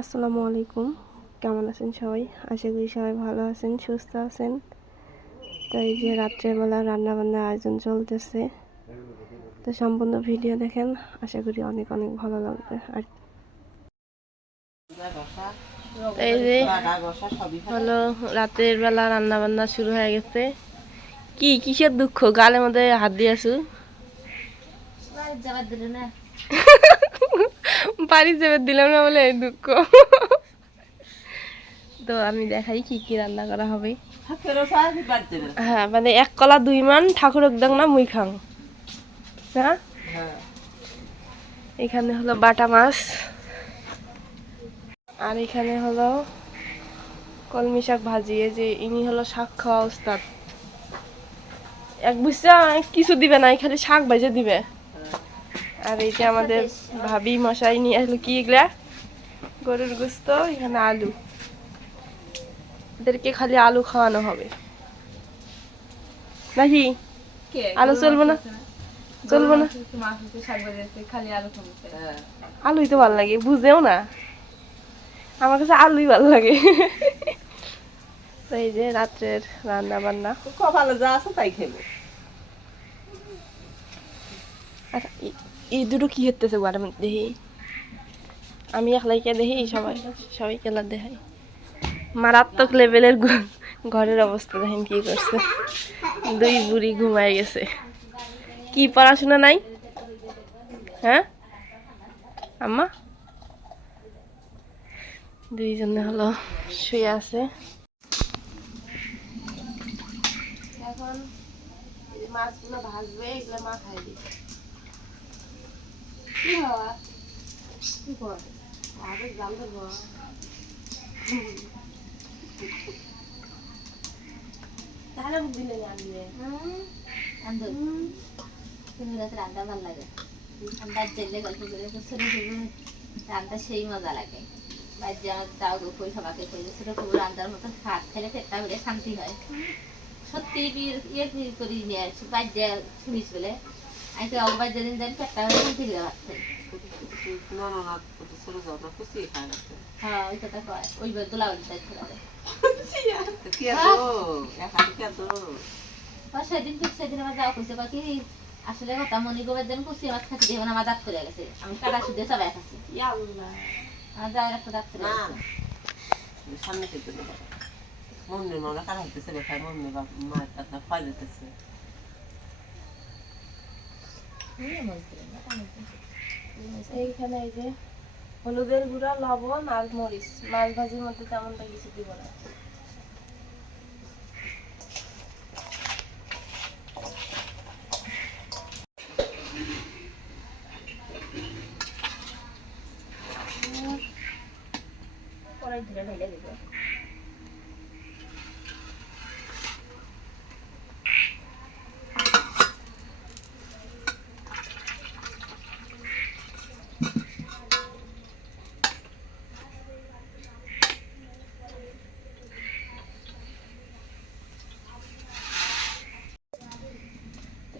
আসসালামু আলাইকুম, কেমন আছেন সবাই? আশা করি সবাই ভালো আছেন, সুস্থ আছেন। তো এই যে রাত্রেবেলা রান্নাবান্নার আয়োজন চলতেছে, তো সম্পূর্ণ ভিডিও দেখেন, আশা করি অনেক অনেক ভালো লাগবে। আর এই যে হলো রাতের বেলা রান্নাবান্না শুরু হয়ে গেছে। কিসের দুঃখ? গালের মধ্যে হাত দিয়েছু, বাড়ি যাবে দিলাম না বলে এই দুঃখ। তো আমি দেখাই কি কি রান্না করা হবে। হ্যাঁ, মানে 1 কলা 2 মান ঠাকুর একদম না মুই খাং না। এখানে হলো বাটা মাছ, আর এখানে হলো কলমি শাক ভাজি। এই যে ইনি হলো শাক খাওয়া উস্তাদ। এক বুঝছা কিছু দিবে না, খালি শাক ভাজে দিবে। আর এই যে আমাদের ভাবি মশাই নিয়ে আসলো কি এগুলা, গরুর গোস্ত, এখানে আলু। এদেরকে খালি আলু খাওয়ানো হবে নাকি? আলু চলবো না, চলবো না। আলুই তো ভালো লাগে, বুঝেও না, আমার কাছে আলুই ভালো লাগে। তো এই যে রাত্রের রান্না বান্না, কপালে যা আছে তাই খেলো। আর এই দুটো কি হতেছে গরম দেখি, আমি একলাইকে দেখি, সবাই কেলা দেখাই। মারাত্মক লেভেলের ঘরের অবস্থা দেখেন কি করছে। 2 বুড়ি ঘুমায় গেছে। কি পড়াশোনা নাই? হ্যাঁ আম্মা, 2 জনে হলো শুয়ে আছে। এখন মাছগুলো ভাজবে, এগুলো মা খাই দিবে। কি বাবা, কি কর আগে জাল দেবো। তাহলে দিলে আনবে তুমি রান্না ভালো লাগে, ঠান্ডার জেলে গল্প করে ছোট রান্না সেই মজা লাগে। বাইরে আমার তাও কই সবাইকে কই ছোট খবর রান্নার মতো ভাত খেলে পেটটা বেড়ে শান্তি হয়। সত্যি ইয়ে করি নিয়ে আসি বাইরে শুনিস বলে আমি তো অগবার যেদিন যাই পেটটা বেড়ে শান্তি দিয়ে ভাত খাই। হ্যাঁ ওই কথা কয়, ওই দোলা উল্টাই খেলা সেদিন আমার যাওয়া করছে কি আসলে কথা মনে গোবের দিন কুচি মাছ খাচ্ছি দেখবেন আমার দাঁত করে গেছে, আমি কাটা শুধু সবাই খাচ্ছি আমার যাওয়ার একটা দাঁত করে সামনে থেকে মনে মামলা কারা হইতেছে বেখায় মনে মাছ আপনার খাওয়া যেতেছে। এইখানে এই যে হলুদের গুঁড়া, লবণ আর মরিচ, মাছ ভাজির মধ্যে তেমনটা কিছু দিব না। কড়াই ধরে ঢেলে দিব।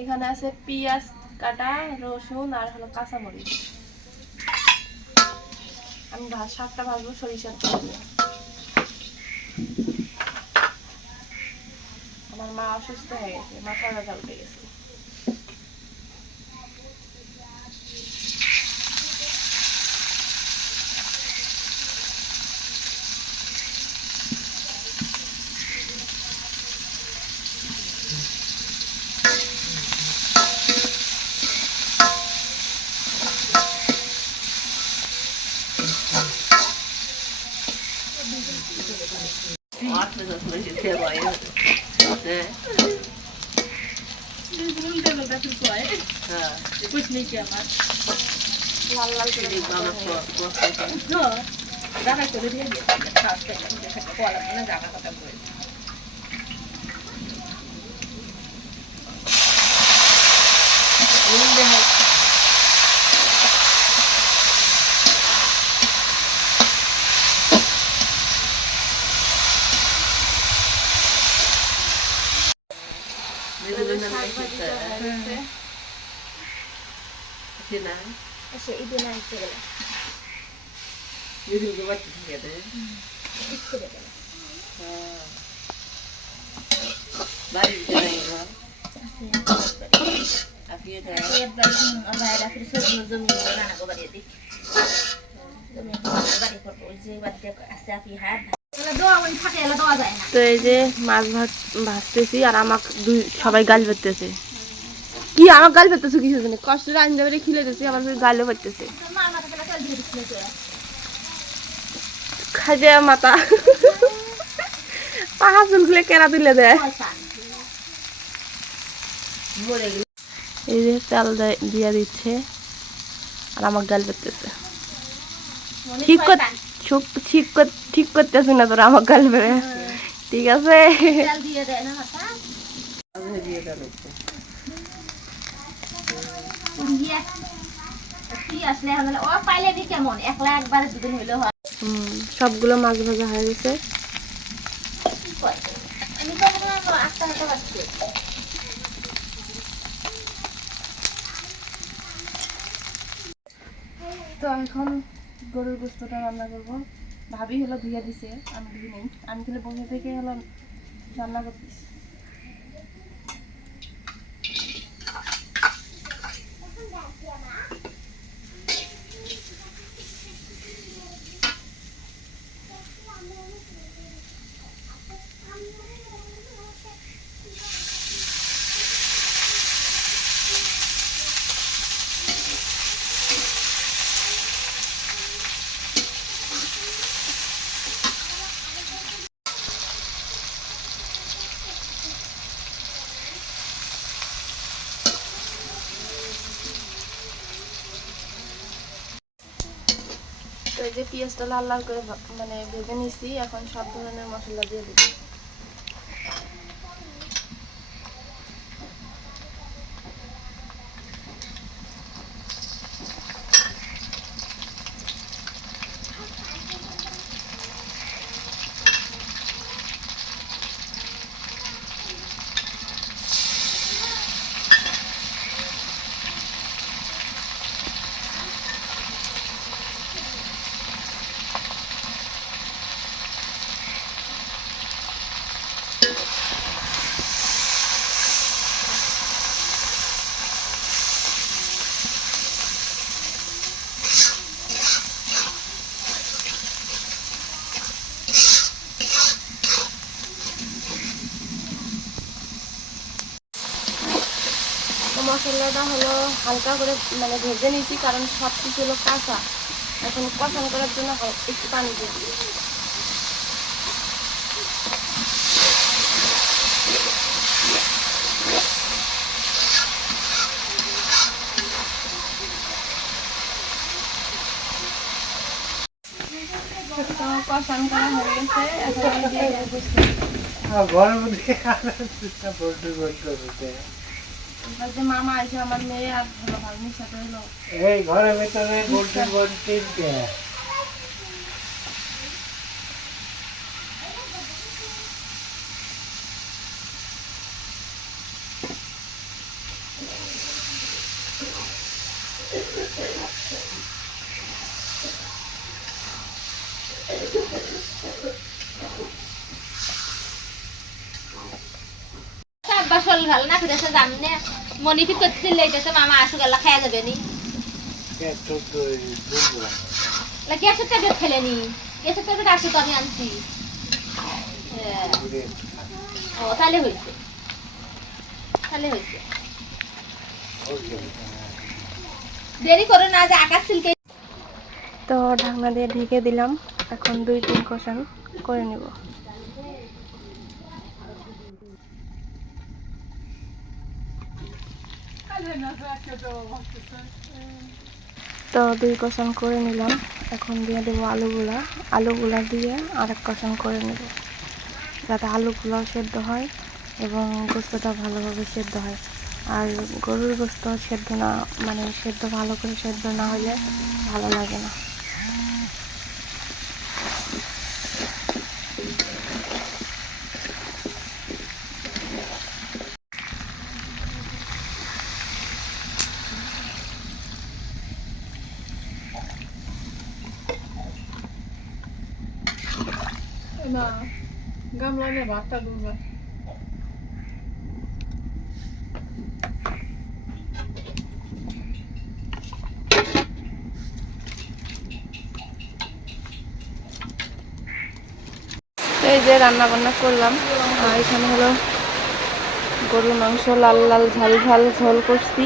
এখানে আছে পেঁয়াজ কাটা, রসুন আর হলো কাঁচামরিচ। আমি শাকটা ভাজবো সরিষার তেল দিয়ে। আমার মা অসুস্থ হয়ে গেছে, মাথা ব্যথা উঠে গেছে। লাল লাল করে জায়গা করে দিয়ে জায়গা কথা বলে দিদিকে বাচ্চা থেকে দেয় বাড়িতে নাই ঘর আপনি এটা তো এই যে মাছ ভাজতেছি আর আমাকে সবাই গাল পেতেছে। কি আমার গাল পেতেছে কিছু জানি কষ্ট রান্না করে খিলে দিতেছি আবার গালও পেতেছে খাজে মাথা পাহা চুলগুলো কেনা তুলে দেয়। এই যে তেল দিয়ে দিচ্ছে আর আমার গাল পেতেছে। ঠিক করতেছি না তোরা আমার গাল পেরে ঠিক আছে। সবগুলো মাছ ভাজা হয়ে গেছে। তো এখন গরুর গোস্তটা রান্না করবো। ভাবি হলো ধুয়ে দিছে, আমি ধুই নেই, আমি তাহলে বসে থেকে হলো রান্না করতেছি। তো এই যে পেঁয়াজটা লাল লাল করে মানে ভেজে নিছি, এখন সব ধরনের মশলা দিয়ে দিই। মশলাটা হলো হালকা করে মানে ভেজে নিয়েছি, কারণ সব কিছু হলো কাঁচা। এখন কষানো করার জন্য একটু পানি দিয়ে দিই। কষানো করা হয়ে গেছে, এখন আমি দিয়ে দেবো। মামা এসে আমার মেয়ে আর ভালো ভাগ্নির সাথে হলো এই ঘরের ভিতরে গোলটি গোল তিনটে। শরীর ভালো না ফিরেছে জানি না মনিফি করতে লেগেছে মামা আসু গেল খাওয়া যাবে নি গ্যাসের ট্যাবলেট খেলেনি গ্যাসের ট্যাবলেট আসে তো আমি আনছি ও তাহলে হয়েছে দেরি করে না যে আকাশ সিল্কে। তো ঢাকনা দিয়ে ঢেকে দিলাম, এখন 2-3 কষান করে নেব। তো 2 কষান করে নিলাম, এখন দিয়ে দেবো আলুগুলা দিয়ে আরেক কষান করে নেব, যাতে আলুগুলো সেদ্ধ হয় এবং গোস্তটা ভালোভাবে সেদ্ধ হয়। আর গরুর গোস্ত সেদ্ধ না মানে ভালো করে সেদ্ধ না হলে ভালো লাগে না। না গামলা নিয়ে ভাতটা দুর্গা এই যে রান্না বান্না করলাম, আর এখানে হলো গরুর মাংস লাল লাল ঝাল ঝাল ঝোল করছি।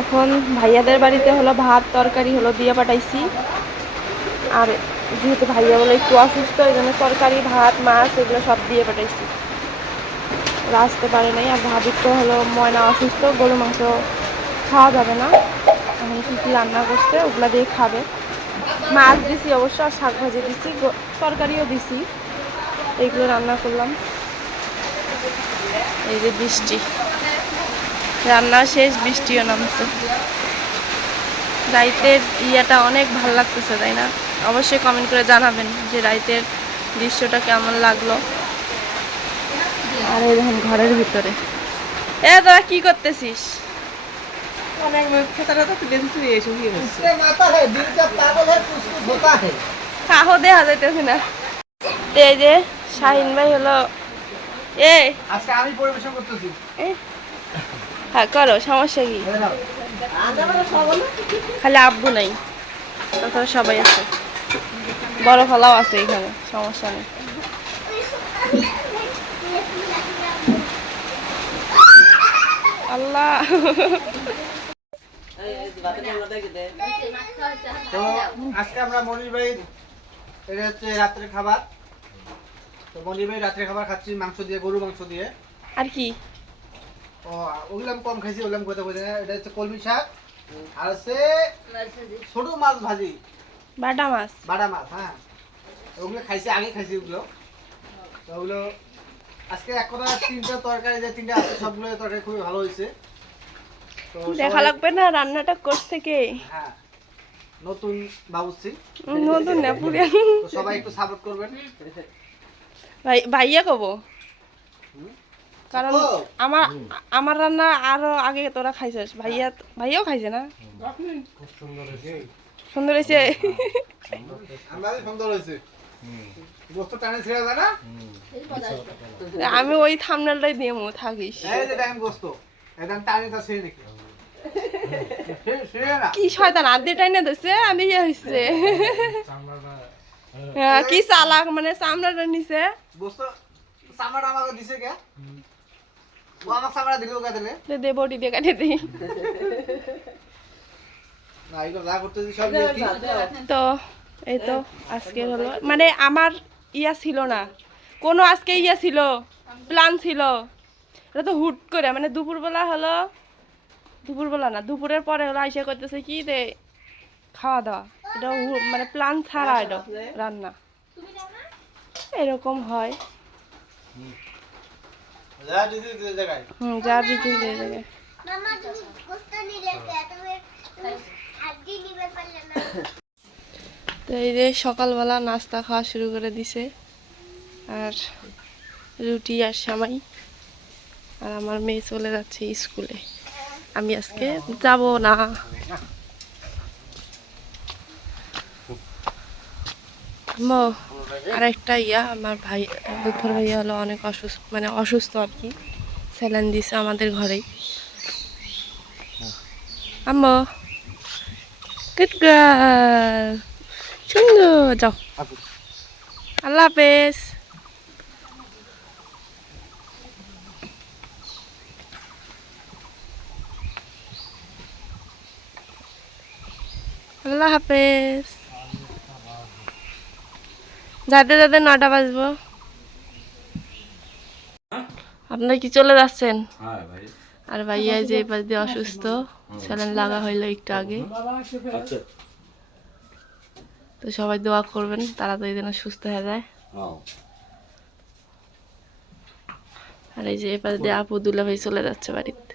এখন ভাইয়াদের বাড়িতে হলো ভাত তরকারি হলো দিয়ে পাঠাইছি, আর যেহেতু ভাইয়া বলে একটু অসুস্থ এই জন্য তরকারি ভাত মাছ এগুলো সব দিয়ে পাঠাইছি, ওরা আসতে পারে নাই। আর ভাবির তো হলো ময়না অসুস্থ, গরু মাংস খাওয়া যাবে না, আমি কী কী রান্না করছে ওগুলো দিয়ে খাবে। মাছ দিছি অবশ্য, আর শাক ভাজি দিছি, তরকারিও দিছি, এইগুলো রান্না করলাম। এই যে বৃষ্টি, রান্না শেষ, বৃষ্টিও নামছে। রাইতের ইয়াটা অনেক ভালো লাগতেছে, তাই না? অবশ্যই কমেন্ট করে জানাবেন যে রাইতের দৃশ্যটা কেমন লাগলো। আর এই দেখুন ঘরের ভিতরে তোরা কি করতেছিস? অনেক খেতাটা তো তুলে তুলে এসে হয়ে গেছে। इससे माता है दिल जब पागल है कुछ कुछ होता है। কাহো দেখা যাইতেছে না। তো এই যে শাহিন ভাই হলো আজকে আমি পরিবেশন করতেছি। হ্যাঁ করো, সমস্যা কি? খালি আব্বু নাই, তাছাড়া সবাই আছে, বড় ফলাও আছে এখানে, সমস্যা নেই। আল্লাহ তো আজকে আমরা মনির ভাই, এটা হচ্ছে রাত্রের খাবার। তো মনির ভাই রাত্রে খাবার খাচ্ছি মাংস দিয়ে, গরু মাংস দিয়ে। আর কি? ও ওগুলো আমি কম খাইছি, ওগুলো কথা বলছি না। এটা হচ্ছে কলমি শাক, আর হচ্ছে ছোট মাছ ভাজি, বাটা মাছ। বাটা মাছ। হ্যাঁ ওগুলো খাইছি, আগে খাইছি ওগুলো। তো ওগুলো আজকে এক কথা তিনটা তরকারি, যে তিনটা আছে সবগুলো তরকারি খুবই ভালো হয়েছে। তো দেখা সবাই- লাগবে না রান্নাটা করছে কে? হ্যাঁ নতুন বাবুর্চি, নতুন না পুরান। তো সবাই একটু সাপোর্ট করবেন। ভাইয়া কব, কারণ ও। আমার আমার রান্না আরো আগে তোরা খাইছিস, ভাইয়াও খাইছে না? সুন্দর হয়েছে। আমরা সুন্দর হয়েছে, গোস্ত টানে ছেড়ে যায় না। আমি ওই থামনেলটাই দিয়ে থাকিস। এই যে দেখেন গোস্ত একদম টানে, তা ছেড়ে নাকি ছেড়ে না। কি শয়তান আদি টাইনে দিছে, আমি ইয়ে হইছে। হ্যাঁ, কি চালাক, মানে চামড়াটা নিছে। গোস্ত চামড়া আমাকে দিছে কে? ও আমাকে চামড়া দিল কে দিলে? দে বডি দিয়ে কাটে দিই। না এগুলো যা করতেছি সব দেখি। তো এই তো আজকে হলো, মানে আমার ইয়া ছিল না কোনো, আজকে ইয়া ছিল, প্ল্যান ছিল, এটা তো হুট করে, মানে দুপুরবেলা হলো, দুপুরবেলা না দুপুরের পরে হলো আইসা করতেছে কি দে খাওয়া দাওয়া, এটা মানে প্ল্যান ছাড়া এটা রান্না, এরকম হয়। যা দিছি যে জায়গায়। যা দিচ্ছি যে জায়গায়। মামা তুমি গোস্ত নিলে কে? তুমি আজকে নিবে পারলে না। তো এই যে সকালবেলা নাস্তা খাওয়া শুরু করে দিছে, আর রুটি আর সেমাই, আর আমার মেয়ে চলে যাচ্ছে স্কুলে, আমি আজকে যাব না। আর একটা ইয়া, আমার ভাই দুপুর ভাইয়া হলো অনেক অসুস্থ, মানে অসুস্থ আর কি, স্যালাইন দিছে আমাদের ঘরেই। আম্মু গুড গার্ল, সুন্দর, যাও, আল্লাহ হাফেজ। আল্লাহ হাফেজ। যাতে যাতে 9টা বাজবো। আপনারা কি চলে যাচ্ছেন? আর ভাইয়া যে এই পাশ দিয়ে অসুস্থ, স্যালাইন লাগা হইলো একটু আগে। তো সবাই দোয়া করবেন তাড়াতাড়ি যেন সুস্থ হয়ে যায়। আর এই যে এই পাশ দিয়ে আপু দুলা ভাই চলে যাচ্ছে বাড়িতে।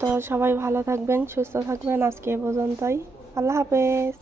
তো সবাই ভালো থাকবেন, সুস্থ থাকবেন, আজকে এ পর্যন্তই। আল্লাহ হাফেজ।